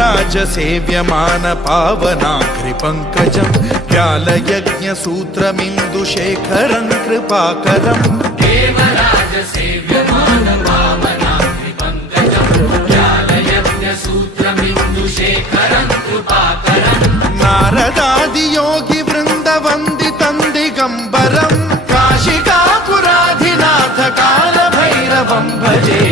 देवराज सेव्यमान पावनाघ्रिपङ्कजं व्यालयज्ञसूत्रमिन्दुशेखरं कृपाकरं देवराज सेव्यमान पावनाघ्रिपङ्कजं व्यालयज्ञसूत्रमिन्दुशेखरं कृपाकरं नारदादियोगि वृन्दवन्दितं दिगम्बरं काशिकापुराधिनाथ कालभैरवं भजे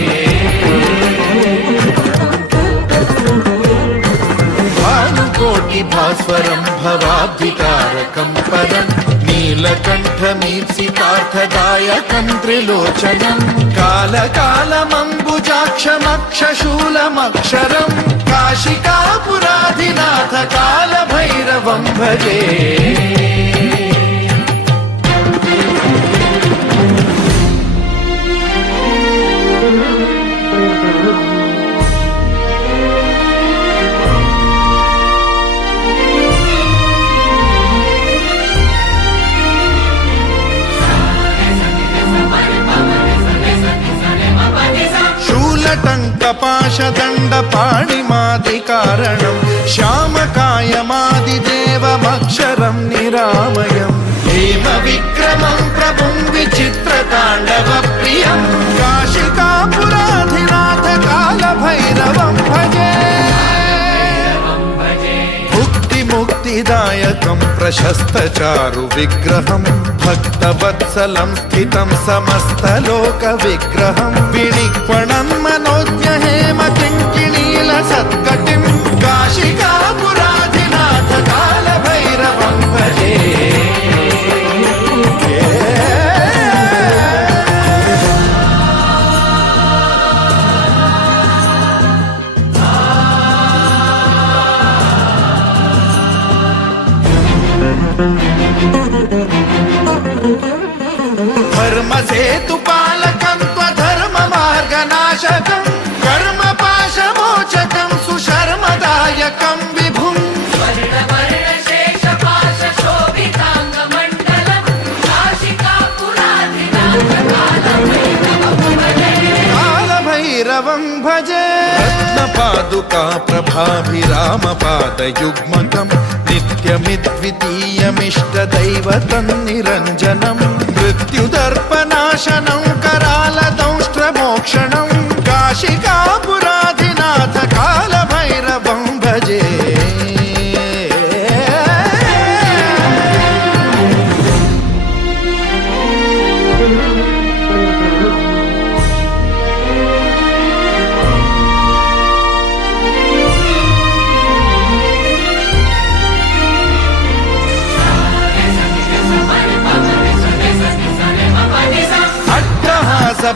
भास्वरं भवाब्धिकारकं परं नीलकण्ठमीप्सितार्थदायकं त्रिलोचनं कालकालमम्बुजाक्षमक्षशूलमक्षरं काशिकापुराधिनाथ कालभैरवं भजे टङ्कपाशदण्डपाणिमादिकारणं श्यामकायमादिदेवमक्षरं निरामयं हेमविक्रमं प्रभुं विचित्रताण्डवप्रियं काशिकापुराधिनाथ कालभैरवं भजे मुक्तिदायकं प्रशस्तचारु विग्रहं भक्तवत्सलं स्थितं समस्तलोकविग्रहं विनिक्वणं मनोज्ञहेमकिङ्किणीलसत्कटिं काशिकापुराधिनाथ कालभैरवं भजे धर्मसेतुपालकं त्वधर्ममार्गनाशकं कर्मपाशमोचकं सुशर्मदायकं विभुं कालभैरवं भजे रत्नपादुका प्रभाभिरामपादयुग्मकं नित्यमिद्वितीयमिष्टदैवतं निरञ्जनं मृत्युदर्पनाशनं करालदंष्ट्रमोक्षणं काशिकापुराधिनाथ कालभैरवं भजे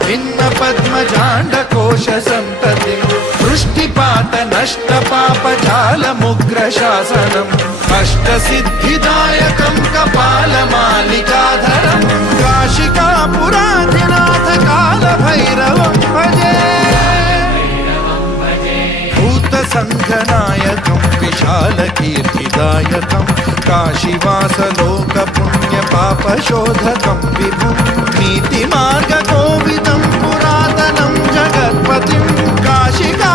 भिन्न पद्मजाण्डकोश संततिं वृष्टिपात नष्ट पापजालमुग्रशासनम् अष्टसिद्धिदायकं कपालमालिकाधरं काशिकापुराधिनाथ कालभैरवं भजे भूतसङ्घनायकं विशालकीर्तिदायकं काशीवासलोकपुण्यपापशोधकं विभुं नीतिमार्गकोविदं पुरातनं जगत्पतिं काशिका